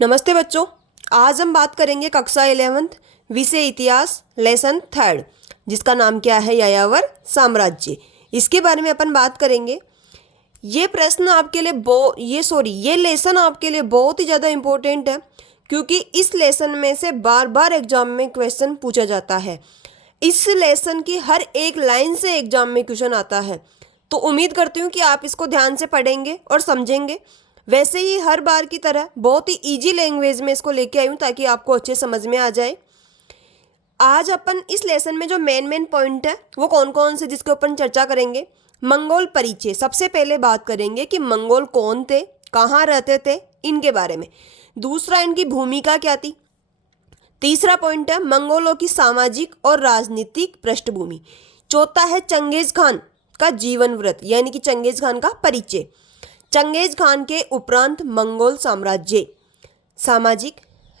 नमस्ते बच्चों। आज हम बात करेंगे कक्षा 11th विषय इतिहास लेसन 3rd, जिसका नाम क्या है, यायावर साम्राज्य। इसके बारे में अपन बात करेंगे। ये प्रश्न आपके लिए ये लेसन आपके लिए बहुत ही ज़्यादा इम्पोर्टेंट है, क्योंकि इस लेसन में से बार बार एग्जाम में क्वेश्चन पूछा जाता है। इस लेसन की हर एक लाइन से एग्जाम में क्वेश्चन आता है, तो उम्मीद करती हूँ कि आप इसको ध्यान से पढ़ेंगे और समझेंगे। वैसे ही हर बार की तरह बहुत ही इजी लैंग्वेज में इसको लेके आई हूँ, ताकि आपको अच्छे समझ में आ जाए। आज अपन इस लेसन में जो मेन पॉइंट है वो कौन कौन से, जिसके ऊपर चर्चा करेंगे। मंगोल परिचय, सबसे पहले बात करेंगे कि मंगोल कौन थे, कहाँ रहते थे, इनके बारे में। दूसरा, इनकी भूमिका क्या थी। तीसरा पॉइंट है मंगोलों की सामाजिक और राजनीतिक पृष्ठभूमि। चौथा है चंगेज खान का जीवन व्रत, यानी कि चंगेज खान का परिचय। चंगेज खान के उपरांत मंगोल साम्राज्य, सामाजिक,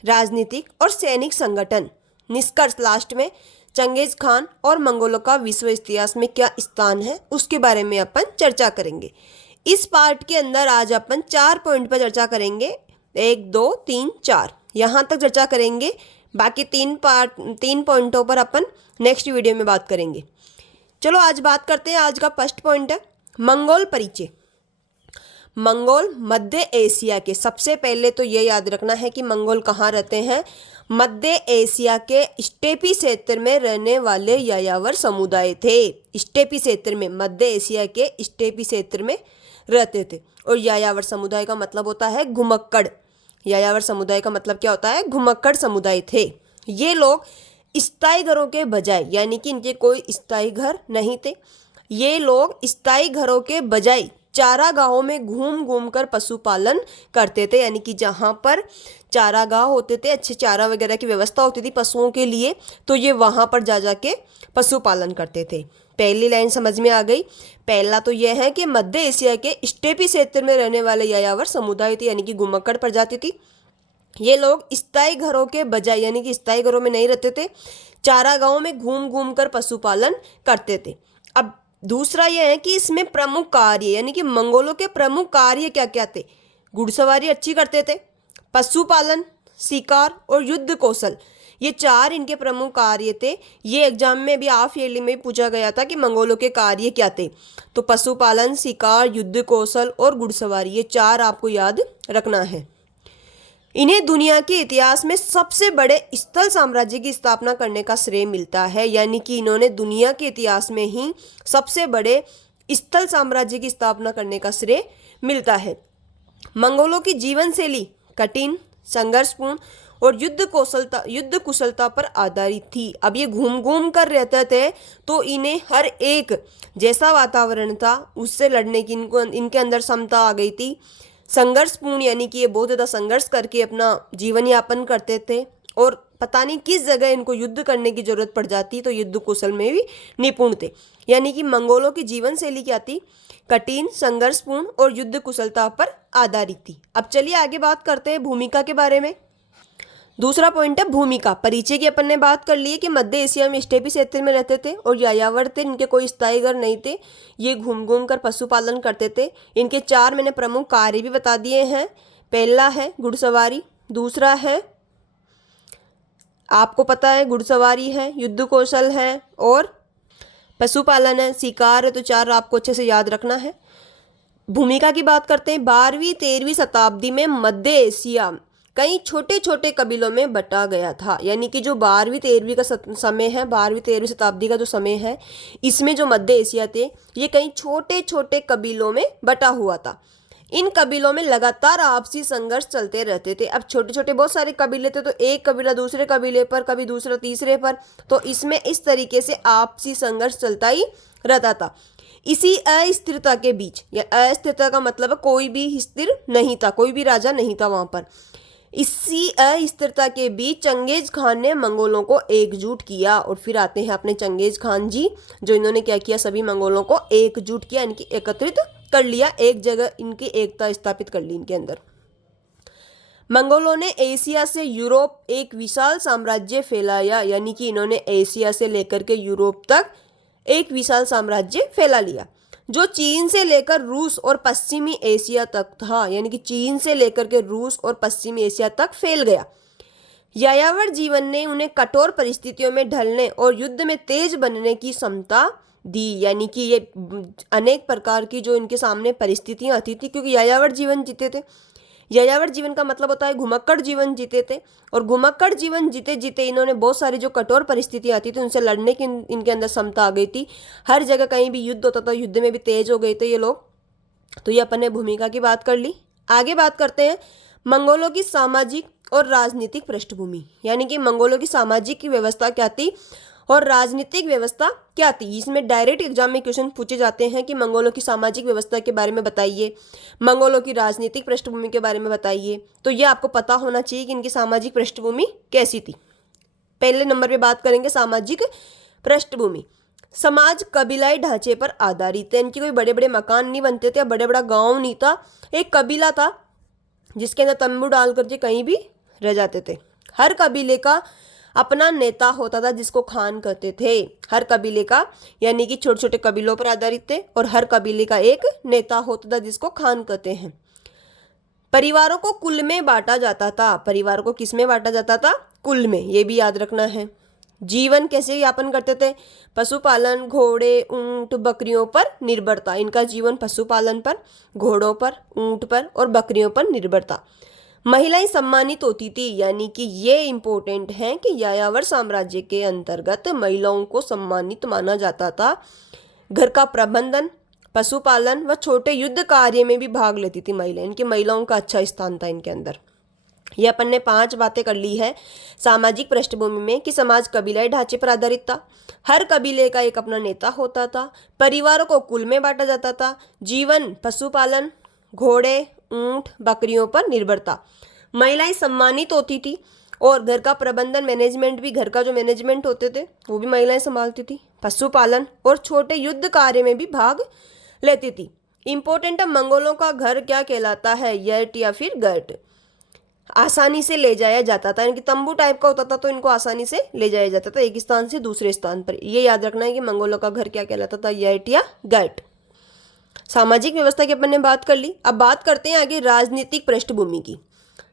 राजनीतिक और सैनिक संगठन। निष्कर्ष लास्ट में चंगेज खान और मंगोलों का विश्व इतिहास में क्या स्थान है, उसके बारे में अपन चर्चा करेंगे। इस पार्ट के अंदर आज अपन 4 पॉइंट पर चर्चा करेंगे। 1, 2, 3, 4 यहाँ तक चर्चा करेंगे। बाकी 3 पॉइंटों पर अपन नेक्स्ट वीडियो में बात करेंगे। चलो आज बात करते हैं। आज का फर्स्ट पॉइंट है मंगोल परिचय। मंगोल मध्य एशिया के, सबसे पहले तो ये याद रखना है कि मंगोल कहाँ रहते हैं। मध्य एशिया के स्टेपी क्षेत्र में रहने वाले यायावर समुदाय थे। स्टेपी क्षेत्र में, मध्य एशिया के स्टेपी क्षेत्र में रहते थे। और यायावर समुदाय का मतलब होता है घुमक्कड़। यायावर समुदाय का मतलब क्या होता है, घुमक्कड़ समुदाय थे। ये लोग स्थायी घरों के बजाय, यानी कि इनके कोई स्थायी घर नहीं थे, ये लोग स्थायी घरों के बजाय चारागाहों में घूम घूम कर पशुपालन करते थे। यानी कि जहाँ पर चारागाह होते थे, अच्छे चारा वगैरह की व्यवस्था होती थी पशुओं के लिए, तो ये वहाँ पर जा जाके पशुपालन करते थे। पहली लाइन समझ में आ गई। पहला तो यह है कि मध्य एशिया के स्टेपी क्षेत्र में रहने वाले यायावर समुदाय थे, यानी कि घुमक्कड़ प्रजाति थी। ये लोग स्थायी घरों के बजाय, यानी कि स्थायी घरों में नहीं रहते थे, चारागाहों में घूम घूम कर पशुपालन करते थे। अब दूसरा यह है कि इसमें प्रमुख कार्य, यानी कि मंगोलों के प्रमुख कार्य क्या क्या थे। घुड़सवारी अच्छी करते थे, पशुपालन, शिकार और युद्ध कौशल, ये 4 इनके प्रमुख कार्य थे। ये एग्जाम में भी हाफ ईयरली में पूछा गया था कि मंगोलों के कार्य क्या थे। तो पशुपालन, शिकार, युद्ध कौशल और घुड़सवारी, ये 4 आपको याद रखना है। इन्हें दुनिया के इतिहास में सबसे बड़े स्थल साम्राज्य की स्थापना करने का श्रेय मिलता है। यानी कि इन्होंने दुनिया के इतिहास में ही सबसे बड़े स्थल साम्राज्य की स्थापना करने का श्रेय मिलता है। मंगोलों की जीवन शैली कठिन, संघर्षपूर्ण और युद्ध कुशलता पर आधारित थी। अब ये घूम घूम कर रहते थे, तो इन्हें हर एक जैसा वातावरण था उससे लड़ने की इनके अंदर क्षमता आ गई थी। संघर्षपूर्ण, यानी कि ये बहुत ज़्यादा संघर्ष करके अपना जीवन यापन करते थे, और पता नहीं किस जगह इनको युद्ध करने की जरूरत पड़ जाती, तो युद्ध कौशल में भी निपुण थे। यानी कि मंगोलों की जीवन शैली क्या थी, कठिन, संघर्षपूर्ण और युद्ध कुशलता पर आधारित थी। अब चलिए आगे बात करते हैं भूमिका के बारे में। दूसरा पॉइंट है भूमिका। परिचय की अपन ने बात कर ली है कि मध्य एशिया में स्टेपी क्षेत्र में रहते थे और यायावर थे, इनके कोई स्थायी घर नहीं थे, ये घूम घूम कर पशुपालन करते थे। इनके 4 मैंने प्रमुख कार्य भी बता दिए हैं। पहला है घुड़सवारी, दूसरा है आपको पता है घुड़सवारी है, युद्ध कौशल है और पशुपालन है, शिकार है। तो 4 आपको अच्छे से याद रखना है। भूमिका की बात करते हैं। 12वीं 13वीं शताब्दी में मध्य एशिया कई छोटे छोटे कबीलों में बटा गया था। यानी कि जो 12वीं 13वीं का समय है, 12वीं 13वीं शताब्दी का जो समय है, इसमें जो मध्य एशिया थे ये कई छोटे छोटे कबीलों में बटा हुआ था। इन कबीलों में लगातार आपसी संघर्ष चलते रहते थे। अब छोटे छोटे बहुत सारे कबीले थे, तो एक कबीला दूसरे कबीले पर, कभी दूसरा तीसरे पर, तो इसमें इस तरीके से आपसी संघर्ष चलता ही रहता था। इसी अस्थिरता के बीच, या अस्थिरता का मतलब कोई भी स्थिर नहीं था, कोई भी राजा नहीं था वहां पर। इसी अस्थिरता के बीच चंगेज खान ने मंगोलों को एकजुट किया। और फिर आते हैं अपने चंगेज खान जी, जो इन्होंने क्या किया, सभी मंगोलों को एकजुट किया, इनकी एकत्रित कर लिया, एक जगह इनकी एकता स्थापित कर ली इनके अंदर। मंगोलों ने एशिया से यूरोप एक विशाल साम्राज्य फैलाया। यानी कि इन्होंने एशिया से लेकर के यूरोप तक एक विशाल साम्राज्य फैला लिया, जो चीन से लेकर रूस और पश्चिमी एशिया तक था, यानी कि चीन से लेकर के रूस और पश्चिमी एशिया तक फैल गया। यायावर जीवन ने उन्हें कठोर परिस्थितियों में ढलने और युद्ध में तेज बनने की क्षमता दी, यानी कि ये अनेक प्रकार की जो इनके सामने परिस्थितियां आती थी, क्योंकि यायावर जीवन जीते थे। यायावर जीवन का मतलब होता है घुमक्कड़ जीवन जीते थे, और घुमक्कड़ जीवन जीते जीते इन्होंने बहुत सारी जो कठोर परिस्थितियां आती थी उनसे लड़ने की इनके अंदर क्षमता आ गई थी। हर जगह कहीं भी युद्ध होता था, युद्ध में भी तेज हो गए थे ये लोग। तो ये अपन ने भूमिका की बात कर ली। आगे बात करते हैं मंगोलों की सामाजिक और राजनीतिक पृष्ठभूमि, यानी कि मंगोलों की सामाजिक व्यवस्था क्या थी और राजनीतिक व्यवस्था क्या थी। इसमें डायरेक्ट एग्जाम में क्वेश्चन पूछे जाते हैं कि मंगोलों की सामाजिक व्यवस्था के बारे में बताइए, मंगोलों की राजनीतिक पृष्ठभूमि के बारे में बताइए। तो ये आपको पता होना चाहिए कि इनकी सामाजिक पृष्ठभूमि कैसी थी। पहले नंबर पे बात करेंगे सामाजिक पृष्ठभूमि। समाज कबीलाई ढांचे पर आधारित है, इनके कोई बड़े बड़े मकान नहीं बनते थे, बड़े बड़ा गांव नहीं था, एक कबीला था जिसके अंदर तंबू डाल करके कहीं भी रह जाते थे। हर कबीले का अपना नेता होता था जिसको खान कहते थे। हर कबीले का यानी कि छोटे छोटे कबीलों पर आधारित थे, और हर कबीले का एक नेता होता था जिसको खान कहते हैं। परिवारों को कुल में बांटा जाता था। परिवारों को किस में बांटा जाता था? कुल में, ये भी याद रखना है। जीवन कैसे यापन करते थे? पशुपालन, घोड़े, ऊंट, बकरियों पर निर्भर था। इनका जीवन पशुपालन पर, घोड़ों पर, ऊंट पर और बकरियों पर निर्भर था। महिलाएं सम्मानित होती थी, यानी कि ये इंपॉर्टेंट है कि यायावर साम्राज्य के अंतर्गत महिलाओं को सम्मानित माना जाता था। घर का प्रबंधन, पशुपालन व छोटे युद्ध कार्य में भी भाग लेती थी महिलाएं। इनकी महिलाओं का अच्छा स्थान था इनके अंदर। ये अपन ने 5 बातें कर ली है सामाजिक पृष्ठभूमि में कि समाज कबीलाई ढांचे पर आधारित था, हर कबीले का एक अपना नेता होता था, परिवारों को कुल में बांटा जाता था, जीवन पशुपालन, घोड़े, ऊंट, बकरियों पर निर्भर था, महिलाएं सम्मानित होती थी, और घर का प्रबंधन, मैनेजमेंट भी, घर का जो मैनेजमेंट होते थे वो भी महिलाएं संभालती थी, पशुपालन और छोटे युद्ध कार्य में भी भाग लेती थी। इंपॉर्टेंट है, मंगोलों का घर क्या कहलाता है? यर्ट या फिर गर्ट। आसानी से ले जाया जाता था, इनकी तंबू टाइप का होता था, तो इनको आसानी से ले जाया जाता था एक स्थान से दूसरे स्थान पर। ये याद रखना है कि मंगोलों का घर क्या कहलाता था, यर्ट या गर्ट। सामाजिक व्यवस्था की अपन ने बात कर ली। अब बात करते हैं आगे राजनीतिक पृष्ठभूमि की।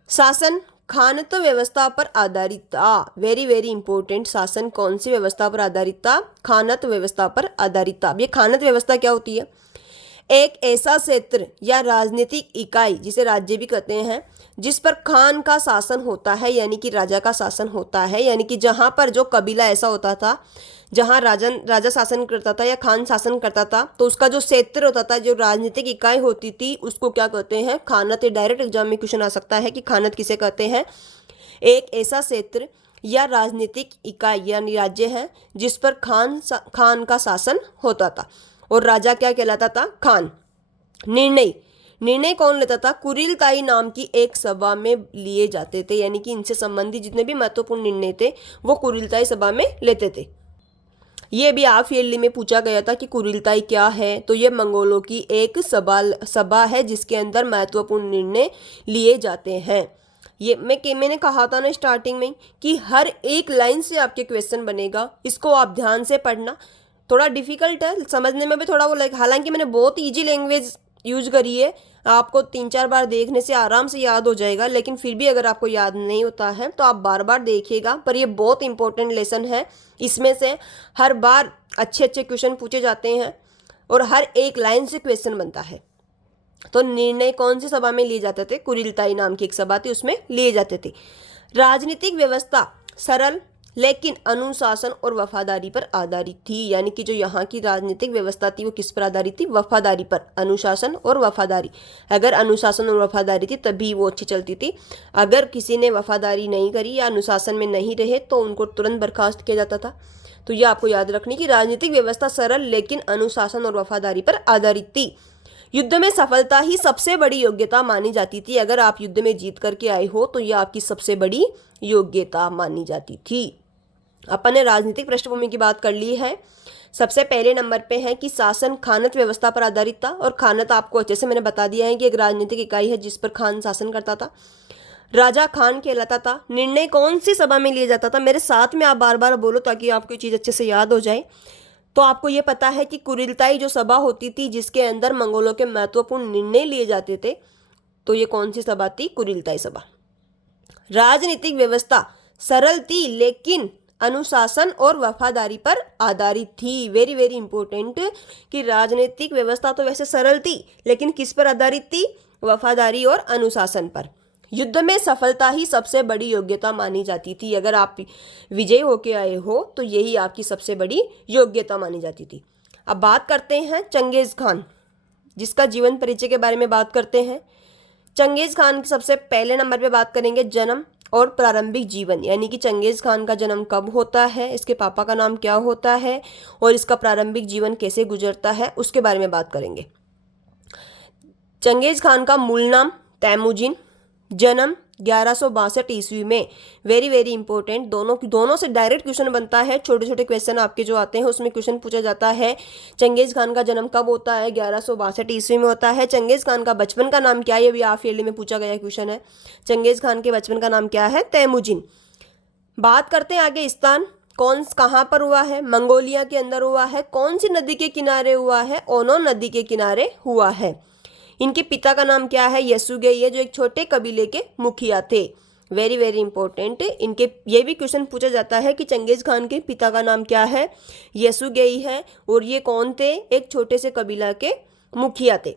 शासन खानत्व व्यवस्था पर आधारित था। Very very important. शासन कौन सी व्यवस्था पर आधारित था? खानत्व व्यवस्था पर आधारित था। ये खानत्व व्यवस्था क्या होती है? एक ऐसा क्षेत्र या राजनीतिक इकाई, जिसे राज्य भी कहते हैं, जिस पर खान का शासन होता है, यानी कि राजा का शासन होता है, यानी कि जहां पर जो कबीला ऐसा होता था जहां राजा शासन करता था या खान शासन करता था, तो उसका जो क्षेत्र होता था, जो राजनीतिक इकाई होती थी, उसको क्या कहते हैं? खानत। डायरेक्ट एग्जाम में क्वेश्चन आ सकता है कि खानत किसे कहते हैं? एक ऐसा क्षेत्र या राजनीतिक इकाई यानी राज्य है जिस पर खान का शासन होता था, और राजा क्या कहलाता था? खान। निर्णय कौन लेता था? कुरिलताई नाम की एक सभा में लिए जाते थे, यानी कि इनसे संबंधित जितने भी महत्वपूर्ण निर्णय थे वो कुरिलताई सभा में लेते थे। ये भी हाफ ईयरली में पूछा गया था कि कुरिलताई क्या है, तो ये मंगोलों की एक सभा है जिसके अंदर महत्वपूर्ण निर्णय लिए जाते हैं। ये मैंने कहा था ना स्टार्टिंग में कि हर एक लाइन से आपके क्वेश्चन बनेगा, इसको आप ध्यान से पढ़ना। थोड़ा डिफिकल्ट है समझने में भी, थोड़ा वो हालांकि मैंने बहुत ईजी लैंग्वेज यूज करी है, आपको 3-4 बार देखने से आराम से याद हो जाएगा, लेकिन फिर भी अगर आपको याद नहीं होता है तो आप बार बार देखिएगा। पर ये बहुत इंपॉर्टेंट लेसन है, इसमें से हर बार अच्छे अच्छे क्वेश्चन पूछे जाते हैं और हर एक लाइन से क्वेश्चन बनता है। तो निर्णय कौन सी सभा में लिए जाते थे? कुरिलताई नाम की एक सभा थी, उसमें लिए जाते थे। राजनीतिक व्यवस्था सरल लेकिन अनुशासन और वफादारी पर आधारित थी, यानी कि जो यहाँ की राजनीतिक व्यवस्था थी वो किस पर आधारित थी? वफादारी पर। अनुशासन और वफादारी, अगर अनुशासन और वफादारी थी तभी वो अच्छी चलती थी। अगर किसी ने वफादारी नहीं करी या अनुशासन में नहीं रहे तो उनको तुरंत बर्खास्त किया जाता था। तो ये आपको याद रखनी कि राजनीतिक व्यवस्था सरल लेकिन अनुशासन और वफादारी पर आधारित थी। युद्ध में सफलता ही सबसे बड़ी योग्यता मानी जाती थी। अगर आप युद्ध में जीत करके आए हो तो यह आपकी सबसे बड़ी योग्यता मानी जाती थी। अपन ने राजनीतिक पृष्ठभूमि की बात कर ली है। सबसे पहले नंबर पे है कि शासन खानत व्यवस्था पर आधारित था, और खानत आपको अच्छे से मैंने बता दिया है कि एक राजनीतिक इकाई है जिस पर खान शासन करता था। राजा खान कहलाता था। निर्णय कौन सी सभा में लिया जाता था? मेरे साथ में आप बार बार बोलो ताकि आपको ये चीज़ अच्छे से याद हो जाए। तो आपको ये पता है कि कुरिलताई जो सभा होती थी जिसके अंदर मंगोलों के महत्वपूर्ण निर्णय लिए जाते थे, तो ये कौन सी सभा थी? कुरिलताई सभा। राजनीतिक व्यवस्था सरल थी लेकिन अनुशासन और वफादारी पर आधारित थी। वेरी वेरी इंपॉर्टेंट कि राजनीतिक व्यवस्था तो वैसे सरल थी लेकिन किस पर आधारित थी? वफादारी और अनुशासन पर। युद्ध में सफलता ही सबसे बड़ी योग्यता मानी जाती थी। अगर आप विजयी होके आए हो तो यही आपकी सबसे बड़ी योग्यता मानी जाती थी। अब बात करते हैं चंगेज खान, जिसका जीवन परिचय के बारे में बात करते हैं। चंगेज खान की सबसे पहले नंबर पे बात करेंगे जन्म और प्रारंभिक जीवन, यानी कि चंगेज खान का जन्म कब होता है, इसके पापा का नाम क्या होता है और इसका प्रारंभिक जीवन कैसे गुजरता है, उसके बारे में बात करेंगे। चंगेज खान का मूल नाम तैमुजिन, जन्म 1162 ईस्वी में। वेरी वेरी इंपॉर्टेंट, दोनों से डायरेक्ट क्वेश्चन बनता है। छोटे छोटे क्वेश्चन आपके जो आते हैं उसमें क्वेश्चन पूछा जाता है चंगेज खान का जन्म कब होता है? 1162 ईस्वी में होता है। चंगेज खान का बचपन का नाम क्या है? ये भी आप फील्ड में पूछा गया क्वेश्चन है। चंगेज खान के बचपन का नाम क्या है? तैमुजिन। बात करते हैं आगे, स्थान कहाँ पर हुआ है? मंगोलिया के अंदर हुआ है। कौन सी नदी के किनारे हुआ है? ओनो नदी के किनारे हुआ है। इनके पिता का नाम क्या है? यसुगेई है, जो एक छोटे कबीले के मुखिया थे। वेरी वेरी इंपॉर्टेंट, इनके ये भी क्वेश्चन पूछा जाता है कि चंगेज खान के पिता का नाम क्या है? यसुगेई है, और ये कौन थे? एक छोटे से कबीला के मुखिया थे।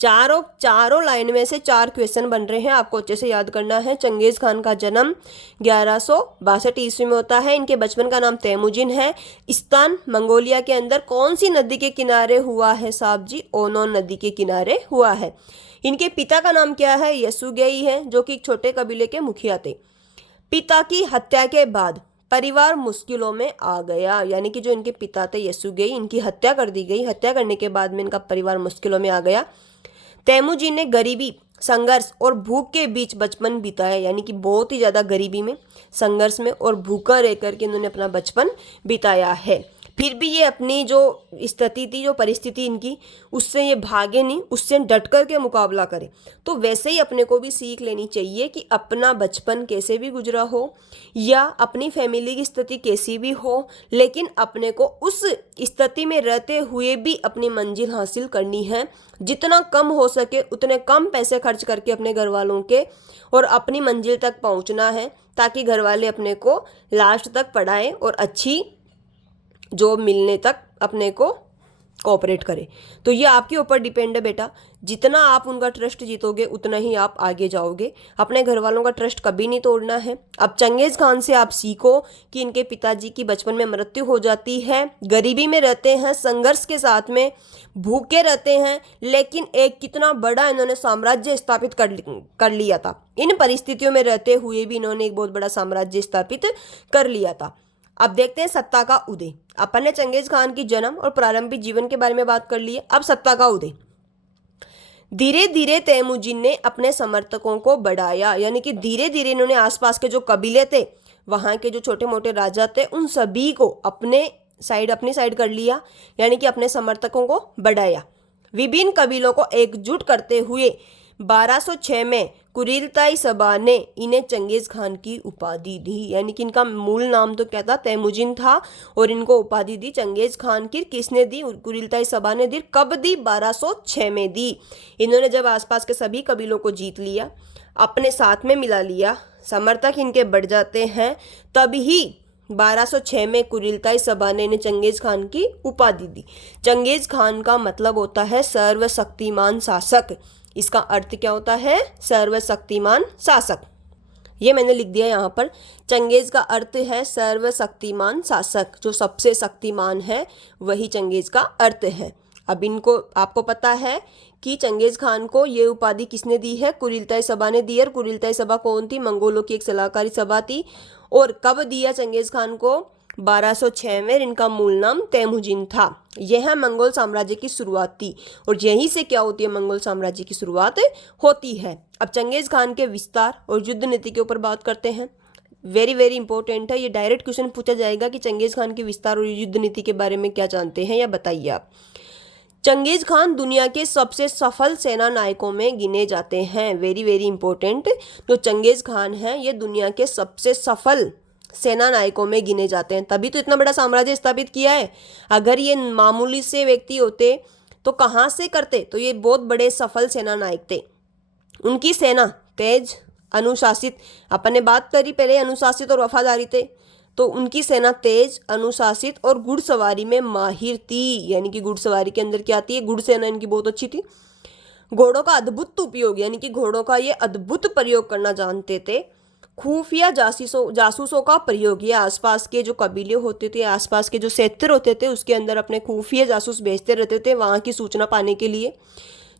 चारों लाइन में से 4 क्वेश्चन बन रहे हैं, आपको अच्छे से याद करना है। चंगेज खान का जन्म 1162 ईस्वी में होता है। इनके बचपन का नाम तैमुजिन है। स्थान मंगोलिया के अंदर। कौन सी नदी के किनारे हुआ है साहब जी? ओनो नदी के किनारे हुआ है। इनके पिता का नाम क्या है? यसुगेई है, जो कि एक छोटे कबीले के मुखिया थे। पिता की हत्या के बाद परिवार मुश्किलों में आ गया, यानी कि जो इनके पिता थे यसुगेई, इनकी हत्या कर दी गई। हत्या करने के बाद में इनका परिवार मुश्किलों में आ गया। तैमुजिन ने गरीबी, संघर्ष और भूख के बीच बचपन बिताया, यानी कि बहुत ही ज़्यादा गरीबी में, संघर्ष में और भूखा रह करके इन्होंने अपना बचपन बिताया है। फिर भी ये अपनी जो स्थिति थी, जो परिस्थिति इनकी, उससे ये भागे नहीं, उससे डट कर के मुकाबला करे। तो वैसे ही अपने को भी सीख लेनी चाहिए कि अपना बचपन कैसे भी गुजरा हो या अपनी फैमिली की स्थिति कैसी भी हो, लेकिन अपने को उस स्थिति में रहते हुए भी अपनी मंजिल हासिल करनी है। जितना कम हो सके उतने कम पैसे खर्च करके अपने घर वालों के और अपनी मंजिल तक पहुंचना है, ताकि घर वाले अपने को लास्ट तक पढ़ाएं और अच्छी जॉब मिलने तक अपने को कोऑपरेट करे। तो ये आपके ऊपर डिपेंड है बेटा। जितना आप उनका ट्रस्ट जीतोगे उतना ही आप आगे जाओगे। अपने घर वालों का ट्रस्ट कभी नहीं तोड़ना है। अब चंगेज खान से आप सीखो कि इनके पिताजी की बचपन में मृत्यु हो जाती है, गरीबी में रहते हैं, संघर्ष के साथ में भूखे रहते हैं, लेकिन एक कितना बड़ा इन्होंने साम्राज्य स्थापित कर लिया था। इन परिस्थितियों में रहते हुए भी इन्होंने एक बहुत बड़ा साम्राज्य स्थापित कर लिया था। अब देखते हैं सत्ता का उदय। अपन ने चंगेज खान की जन्म और प्रारंभिक जीवन के बारे में बात कर ली है। अब सत्ता का उदय। धीरे धीरे तैमुजिन ने अपने समर्थकों को बढ़ाया, यानी कि धीरे धीरे इन्होंने आसपास के जो कबीले थे, वहां के जो छोटे मोटे राजा थे, उन सभी को अपनी साइड कर लिया, यानी कि अपने समर्थकों को बढ़ाया। विभिन्न कबीलों को एकजुट करते हुए 1206 में कुरिलताई सभा ने इन्हें चंगेज खान की उपाधि दी, यानी कि इनका मूल नाम तो क्या था? तैमुजिन था, और इनको उपाधि दी चंगेज खान की। किसने दी? कुरिलताई सभा ने दी। कब दी? 1206 में दी। इन्होंने जब आसपास के सभी कबीलों को जीत लिया, अपने साथ में मिला लिया, समर्थक इनके बढ़ जाते हैं, तभी 1206 में कुरिलताई सभा ने इन्हें चंगेज खान की उपाधि दी। चंगेज खान का मतलब होता है सर्वशक्तिमान शासक। इसका अर्थ क्या होता है? सर्वशक्तिमान शासक। ये मैंने लिख दिया यहाँ पर। चंगेज का अर्थ है सर्वशक्तिमान शासक, जो सबसे शक्तिमान है वही चंगेज का अर्थ है। अब इनको आपको पता है कि चंगेज खान को ये उपाधि किसने दी है? कुरिलताई सभा ने दी है। और कुरिलताई सभा कौन थी? मंगोलों की एक सलाहकारी सभा थी। और कब दिया चंगेज खान को? 1206 में। इनका मूल नाम तैमुजिन था। यह मंगोल साम्राज्य की शुरुआत थी, और यहीं से क्या होती है? मंगोल साम्राज्य की शुरुआत होती है। अब चंगेज खान के विस्तार और युद्ध नीति के ऊपर बात करते हैं। वेरी वेरी इंपॉर्टेंट है, ये डायरेक्ट क्वेश्चन पूछा जाएगा कि चंगेज खान के विस्तार और युद्ध नीति के बारे में क्या जानते हैं या बताइए आप। चंगेज खान दुनिया के सबसे सफल सेना नायकों में गिने जाते हैं। वेरी वेरी इंपॉर्टेंट, जो चंगेज खान है ये दुनिया के सबसे सफल सेना नायकों में गिने जाते हैं, तभी तो इतना बड़ा साम्राज्य स्थापित किया है। अगर ये मामूली से व्यक्ति होते तो कहाँ से करते, तो ये बहुत बड़े सफल सेना नायक थे। उनकी सेना तेज, अनुशासित, अपन ने बात करी पहले अनुशासित और वफादारी थे, तो उनकी सेना तेज, अनुशासित और घुड़सवारी में माहिर थी। यानी कि घुड़सवारी के अंदर क्या आती है, घुड़ सेना इनकी बहुत अच्छी थी। घोड़ों का अद्भुत उपयोग, यानी कि घोड़ों का ये अद्भुत प्रयोग करना जानते थे। खुफिया जासूसों का प्रयोग, ये आसपास के जो कबीले होते थे, आसपास के जो क्षेत्र होते थे, उसके अंदर अपने खुफिया जासूस भेजते रहते थे वहाँ की सूचना पाने के लिए।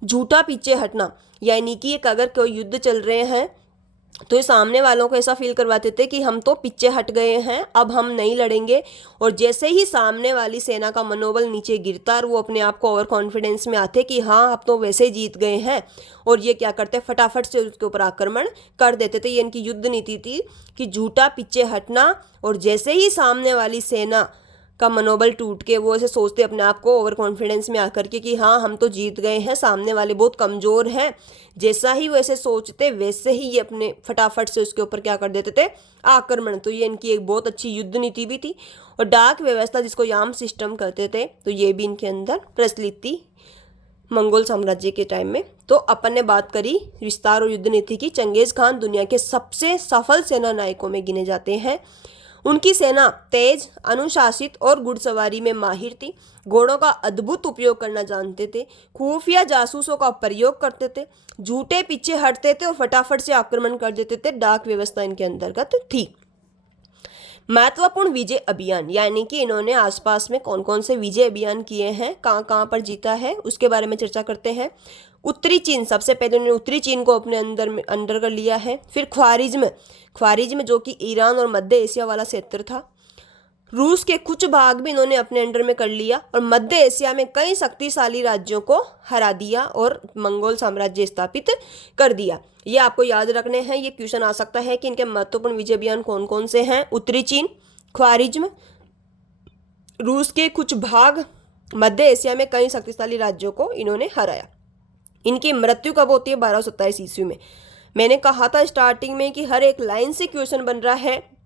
झूठा पीछे हटना, यानी कि एक अगर कोई युद्ध चल रहे हैं तो ये सामने वालों को ऐसा फील करवाते थे कि हम तो पीछे हट गए हैं, अब हम नहीं लड़ेंगे। और जैसे ही सामने वाली सेना का मनोबल नीचे गिरता और वो अपने आप को ओवर कॉन्फिडेंस में आते कि हाँ अब तो वैसे ही जीत गए हैं, और ये क्या करते, फटाफट से उसके ऊपर आक्रमण कर देते थे। ये इनकी युद्ध नीति थी कि झूठा पीछे हटना, और जैसे ही सामने वाली सेना का मनोबल टूट के वो ऐसे सोचते अपने आप को ओवर कॉन्फिडेंस में आकर के कि हाँ हम तो जीत गए हैं, सामने वाले बहुत कमज़ोर हैं, जैसा ही वो ऐसे सोचते वैसे ही ये अपने फटाफट से उसके ऊपर क्या कर देते थे, आक्रमण। तो ये इनकी एक बहुत अच्छी युद्ध नीति भी थी। और डाक व्यवस्था जिसको याम सिस्टम कहते थे, तो ये भी इनके अंदर प्रचलित थी मंगोल साम्राज्य के टाइम में। तो अपन ने बात करी विस्तार और युद्ध नीति की। चंगेज़ खान दुनिया के सबसे सफल सेना नायकों में गिने जाते हैं। उनकी सेना तेज, अनुशासित और घुड़सवारी में माहिर थी। घोड़ों का अद्भुत उपयोग करना जानते थे। खुफिया जासूसों का प्रयोग करते थे। झूठे पीछे हटते थे और फटाफट से आक्रमण कर देते थे। डाक व्यवस्था इनके अंतर्गत थी। महत्वपूर्ण विजय अभियान, यानी कि इन्होंने आसपास में कौन कौन से विजय अभियान किए हैं, कहाँ कहाँ पर जीता है, उसके बारे में चर्चा करते हैं। उत्तरी चीन, सबसे पहले उन्होंने उत्तरी चीन को अपने अंडर कर लिया है। फिर ख्वारिज्म जो कि ईरान और मध्य एशिया वाला क्षेत्र था। रूस के कुछ भाग भी इन्होंने अपने अंडर में कर लिया, और मध्य एशिया में कई शक्तिशाली राज्यों को हरा दिया और मंगोल साम्राज्य स्थापित कर दिया। ये आपको याद रखने हैं, ये क्वेश्चन आ सकता है कि इनके महत्वपूर्ण विजय अभियान कौन कौन से हैं। उत्तरी चीन, ख्वारिज्म, रूस के कुछ भाग, मध्य एशिया में कई शक्तिशाली राज्यों को इन्होंने हराया। इनकी मृत्यु कब होती है, 1227 ईस्वी में। मैंने कहा था स्टार्टिंग में कि हर एक लाइन से क्वेश्चन बन रहा है।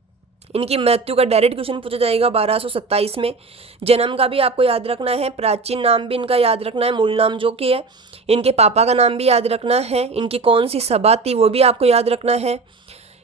इनकी मृत्यु का डायरेक्ट क्वेश्चन पूछा जाएगा 1227 में। जन्म का भी आपको याद रखना है, प्राचीन नाम भी इनका याद रखना है, मूल नाम जो कि है। इनके पापा का नाम भी याद रखना है। इनकी कौन सी सभा थी वो भी आपको याद रखना है।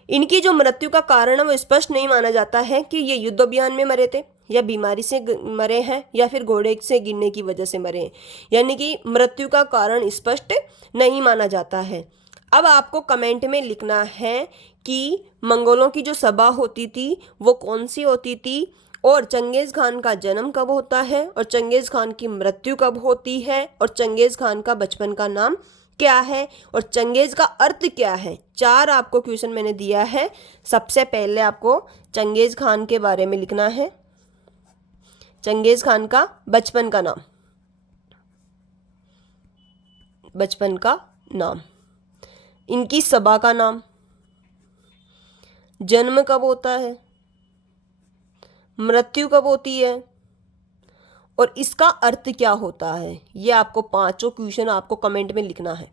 इनकी जो मृत्यु का कारण है वो स्पष्ट नहीं माना जाता है कि ये युद्ध अभियान में मरे थे, या बीमारी से मरे हैं, या फिर घोड़े से गिरने की वजह से मरे हैं। यानी कि मृत्यु का कारण स्पष्ट नहीं माना जाता है। अब आपको कमेंट में लिखना है कि मंगोलों की जो सभा होती थी वो कौन सी होती थी, और चंगेज़ खान का जन्म कब होता है, और चंगेज़ खान की मृत्यु कब होती है, और चंगेज़ खान का बचपन का नाम क्या है, और चंगेज़ का अर्थ क्या है। 4 आपको क्वेश्चन मैंने दिया है। सबसे पहले आपको चंगेज़ खान के बारे में लिखना है। चंगेज़ खान का बचपन का नाम, इनकी सभा का नाम, जन्म कब होता है, मृत्यु कब होती है, और इसका अर्थ क्या होता है। ये आपको 5 क्वेश्चन आपको कमेंट में लिखना है।